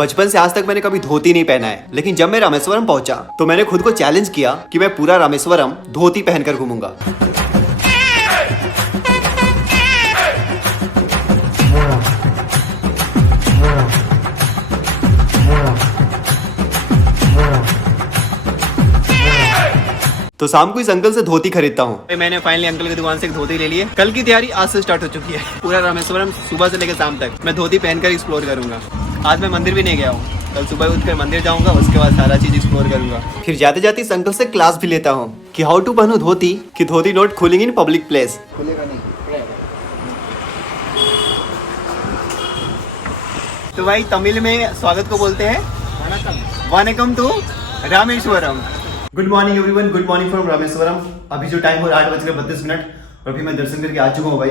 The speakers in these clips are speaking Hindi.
बचपन से आज तक मैंने कभी धोती नहीं पहना है, लेकिन जब मैं रामेश्वरम पहुंचा तो मैंने खुद को चैलेंज किया कि मैं पूरा रामेश्वरम धोती पहनकर घूमूंगा। तो शाम को इस अंकल से धोती खरीदता हूँ। मैंने फाइनली अंकल की दुकान से एक धोती ले ली है। कल की तैयारी आज से स्टार्ट हो चुकी है। पूरा रामेश्वरम सुबह से लेकर शाम तक मैं धोती पहनकर एक्सप्लोर करूंगा। आज मैं मंदिर भी नहीं गया हूँ, कल सुबह उठकर मंदिर जाऊंगा, उसके बाद सारा चीज एक्सप्लोर करूंगा। फिर जाते जाते इस अंकल से क्लास भी लेता हूँ कि हाउ टू पहनूं धोती कि धोती नॉट खुलेंगी इन पब्लिक प्लेस। खुलेगा नहीं। तो भाई तमिल में स्वागत को बोलते हैं vanakkam to Rameswaram. Good morning everyone, good morning from Rameswaram. अभी जो टाइम हो 8:32 और अभी मैं दर्शन करके आ चुका हूँ भाई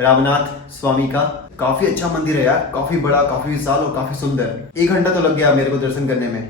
रामनाथ स्वामी का। काफी अच्छा मंदिर है यार, काफी बड़ा, काफी विशाल और काफी सुंदर। 1 घंटा तो लग गया मेरे को दर्शन करने में।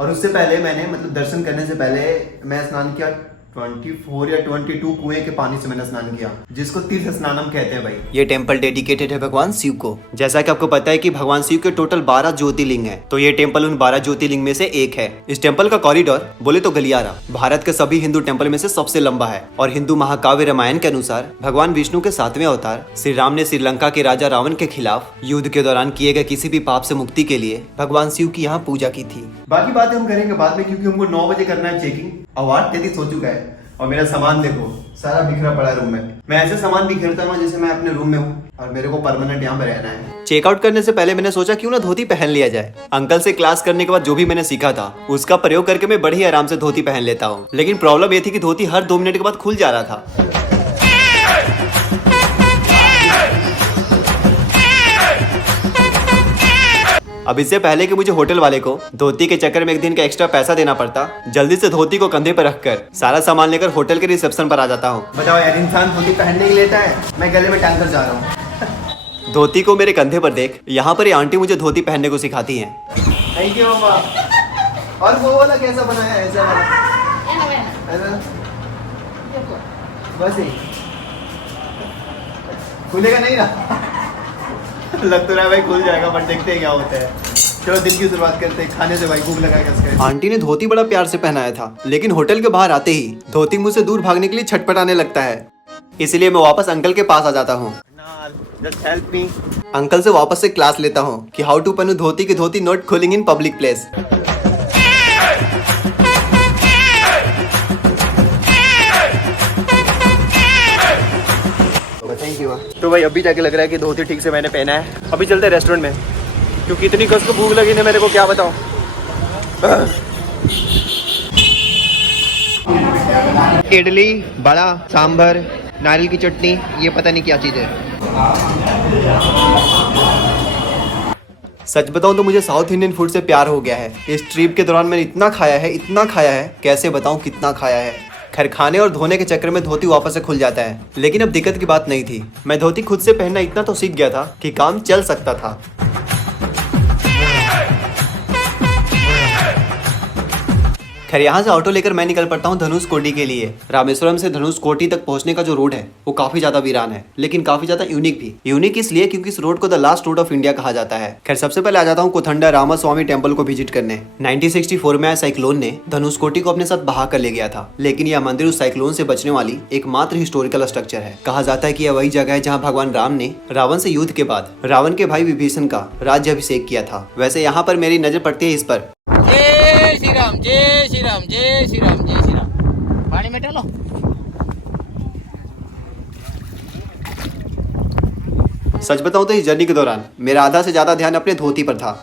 और उससे पहले मैंने दर्शन करने से पहले मैं स्नान किया 24 या 22 कुएं के पानी से मैंने स्नान किया, जिसको तीर्थ स्नानम कहते हैं भाई। ये टेम्पल डेडिकेटेड है भगवान शिव को। जैसा कि आपको पता है कि भगवान शिव के टोटल 12 ज्योतिर्लिंग हैं, तो ये टेम्पल उन 12 ज्योतिर्लिंग में से एक है। इस टेम्पल का कॉरिडोर बोले तो गलियारा भारत के सभी हिंदू टेम्पल में से सबसे लंबा है। और हिंदू महाकाव्य रामायण के अनुसार भगवान विष्णु के 7वें अवतार श्री राम ने श्रीलंका के राजा रावण के खिलाफ युद्ध के दौरान किए गए किसी भी पाप से मुक्ति के लिए भगवान शिव की यहाँ पूजा की थी। बाकी बातें हम करेंगे बाद में, क्योंकि हमको 9 बजे करना है चेकिंग। अब 8:33 हो चुका है और मेरा सामान देखो सारा बिखरा पड़ा है रूम में। मैं ऐसे सामान बिखेरता हूँ जैसे मैं अपने रूम में हूँ और मेरे को परमानेंट यहाँ पे रहना है। चेकआउट करने से पहले मैंने सोचा क्यों ना धोती पहन लिया जाए। अंकल से क्लास करने के बाद जो भी मैंने सीखा था उसका प्रयोग करके मैं बड़ी आराम से धोती पहन लेता हूँ। लेकिन प्रॉब्लम ये थी कि धोती हर 2 मिनट के बाद खुल जा रहा था। अब इससे पहले कि मुझे होटल वाले को धोती के चक्कर में 1 दिन का एक्स्ट्रा पैसा देना पड़ता, जल्दी से धोती को कंधे पर रखकर सारा सामान लेकर होटल के रिसेप्शन पर आ जाता हूँ। बताओ यार, इंसान धोती पहनने के लेता है, मैं गले में टांग कर जा रहा हूँ। धोती को मेरे कंधे पर देख, यहाँ पर ये आंटी मुझे धोती पहनने को सिखाती है। थैंक यू मामा। और वो वाला कैसा बनाया है? ऐसा बस ही खुलेगा नहीं ना? लग तो रहा है भाई खुल जाएगा, बट देखते हैं क्या होता है। चलो दिन की शुरुआत करते हैं, खाने से भाई भूख लगा है। आंटी ने धोती बड़ा प्यार से पहनाया था, लेकिन होटल के बाहर आते ही धोती मुझसे दूर भागने के लिए छटपटाने लगता है। इसलिए मैं वापस अंकल के पास आ जाता हूँ। Just help me। अंकल से वापस से क्लास लेता हूँ कि हाउ टू पहनूं धोती की धोती नॉट खुलेंगी इन पब्लिक प्लेस। तो भाई अभी जाके लग रहा है कि धोती ठीक से मैंने पहना है। अभी चलते हैं रेस्टोरेंट में, क्योंकि इतनी कस को भूख लगी ना मेरे को, क्या बताऊं। इडली, बड़ा, सांभर, नारियल की चटनी, ये पता नहीं क्या चीज है। सच बताऊं तो मुझे साउथ इंडियन फूड से प्यार हो गया है। इस ट्रिप के दौरान मैंने इतना खाया है, कैसे बताऊं कितना खाया है। खैर खाने और धोने के चक्कर में धोती वापस से खुल जाता है, लेकिन अब दिक्कत की बात नहीं थी। मैं धोती खुद से पहनना इतना तो सीख गया था कि काम चल सकता था। खैर यहाँ से ऑटो लेकर मैं निकल पड़ता हूँ धनुषकोडी के लिए। रामेश्वरम से धनुषकोडी तक पहुँचने का जो रोड है वो काफी ज्यादा वीरान है, लेकिन काफी ज्यादा यूनिक भी। यूनिक इसलिए क्योंकि इस रोड को the last road of India कहा जाता है। खैर सबसे पहले आ जाता हूँ कोथंडा रामास्वामी टेम्पल को विजिट करने। 1964 में आए साइक्लोन ने धनुषकोडी को अपने साथ बहा कर ले गया था, लेकिन यह मंदिर उस साइक्लोन से बचने वाली एकमात्र हिस्टोरिकल स्ट्रक्चर है। कहा जाता है कि यह वही जगह है जहाँ भगवान राम ने रावण से युद्ध के बाद रावण के भाई विभीषण का राज्याभिषेक किया था। वैसे यहाँ पर मेरी नजर पड़ती है इस पर। जय श्री राम, जय श्री राम, जय श्री राम, जय श्री राम। पानी में डालो। सच बताऊं तो इस जर्नी के दौरान मेरा आधा से ज्यादा ध्यान अपने धोती पर था।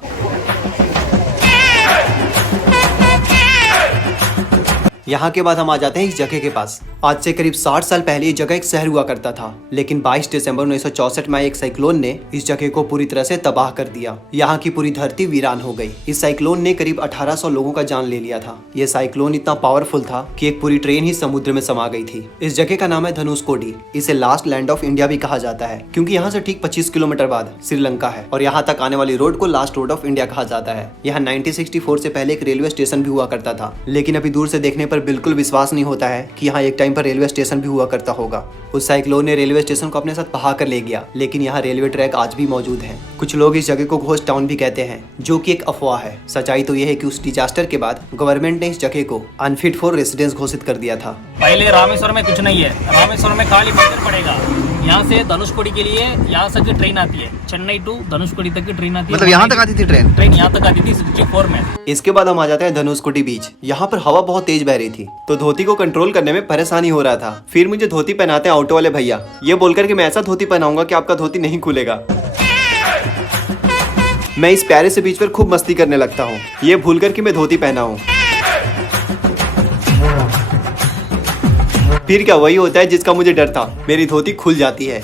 यहाँ के बाद हम आ जाते हैं इस जगह के पास। आज से करीब 60 साल पहले ये जगह एक शहर हुआ करता था, लेकिन 22 दिसंबर 1964 में एक साइक्लोन ने इस जगह को पूरी तरह से तबाह कर दिया। यहाँ की पूरी धरती वीरान हो गई। इस साइक्लोन ने करीब 1800 लोगों का जान ले लिया था। ये साइक्लोन इतना पावरफुल था कि एक पूरी ट्रेन ही समुद्र में समा गई थी। इस जगह का नाम है धनुषकोडी। इसे लास्ट लैंड ऑफ इंडिया भी कहा जाता है, क्योंकि यहाँ से ठीक 25 किलोमीटर बाद श्रीलंका है और यहाँ तक आने वाली रोड को लास्ट रोड ऑफ इंडिया कहा जाता है। यहाँ 1964 से पहले एक रेलवे स्टेशन भी हुआ करता था, लेकिन अभी दूर से देखने पर बिल्कुल विश्वास नहीं होता है कि यहाँ एक टाइम पर रेलवे स्टेशन भी हुआ करता होगा। उस साइक्लोन ने रेलवे स्टेशन को अपने साथ बहा कर ले गया, लेकिन यहाँ रेलवे ट्रैक आज भी मौजूद है। कुछ लोग इस जगह को घोस्ट टाउन भी कहते हैं, जो कि एक अफवाह है। सच्चाई तो यह है कि उस डिजास्टर के बाद गवर्नमेंट ने इस जगह को अनफिट फॉर रेसिडेंस घोषित कर दिया था। पहले रामेश्वर में कुछ नहीं है, रामेश्वर में खाली मंदिर पड़ेगा। यहाँ से धनुषकोडी के लिए यहाँ तक की ट्रेन आती है, चेन्नई टू धनुषकोडी तक की ट्रेन आती है। मतलब यहाँ तक आती थी ट्रेन यहाँ तक आती थी 64 में। इसके बाद हम आ जाते हैं धनुषकोडी बीच। यहाँ पर हवा बहुत तेज बह रही थी, तो धोती को कंट्रोल करने में परेशानी हो रहा था। फिर मुझे धोती पहनाते हैं ऑटो वाले भैया, ये बोलकर कि मैं ऐसा धोती पहनाऊंगा कि आपका धोती नहीं खुलेगा। मैं इस प्यारे से बीच पर खूब मस्ती करने लगता हूँ, ये भूलकर कि मैं धोती पहना हूँ। फिर क्या वही होता है जिसका मुझे डर था, मेरी धोती खुल जाती है।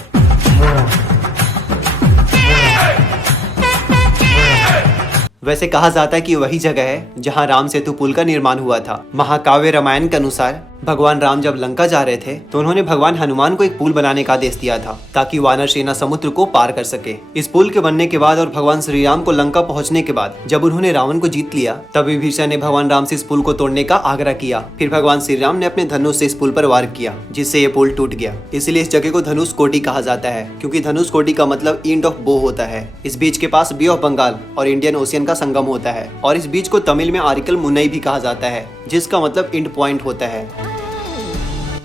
वैसे कहा जाता है कि वही जगह है जहां राम सेतु पुल का निर्माण हुआ था। महाकाव्य रामायण के अनुसार भगवान राम जब लंका जा रहे थे तो उन्होंने भगवान हनुमान को एक पुल बनाने का आदेश दिया था, ताकि वानर सेना समुद्र को पार कर सके। इस पुल के बनने के बाद और भगवान श्री राम को लंका पहुंचने के बाद जब उन्होंने रावण को जीत लिया, तब विभीषण ने भगवान राम से इस पुल को तोड़ने का आग्रह किया। फिर भगवान श्री राम ने अपने धनुष से इस पुल पर वार किया, जिससे ये पुल टूट गया। इसलिए इस जगह को धनुषकोडी कहा जाता है, क्योंकि धनुषकोडी का मतलब एंड ऑफ बो होता है। इस बीच के पास बे ऑफ बंगाल और इंडियन ओशियन का संगम होता है, और इस बीच को तमिल में आरिकल मुन्नई भी कहा जाता है, जिसका मतलब एंड पॉइंट होता है।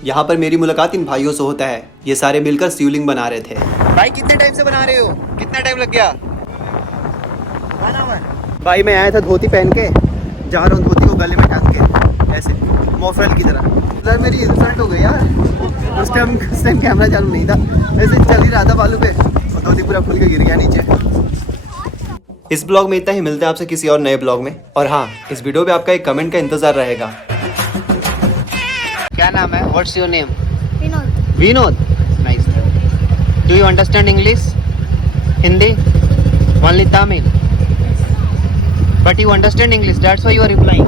यहाँ पर मेरी मुलाकात इन भाइयों से होता है। ये सारे मिलकर शिवलिंग बना रहे थे। भाई कितने टाइम से बना रहे हो? कितना टाइम लग गया? भाई मैं आया था धोती पहन के, जा रहा हूँ धोती को गले में टांग के ऐसे मोफरल की तरह। सर मेरी इंसल्ट हो गई यार, उस टाइम कैमरा चालू नहीं था, ऐसे चल ही रहा था बालू पे और धोती पूरा खुल के गिर गया नीचे। इस ब्लॉग में इतना ही, मिलते हैं आपसे किसी और नए ब्लॉग में। और हाँ, इस वीडियो पे आपका एक कमेंट का इंतजार रहेगा। क्या नाम है? What's your name? Vinod. Vinod, nice. Do you understand English? Hindi? Only Tamil? But you understand English, that's why you are replying.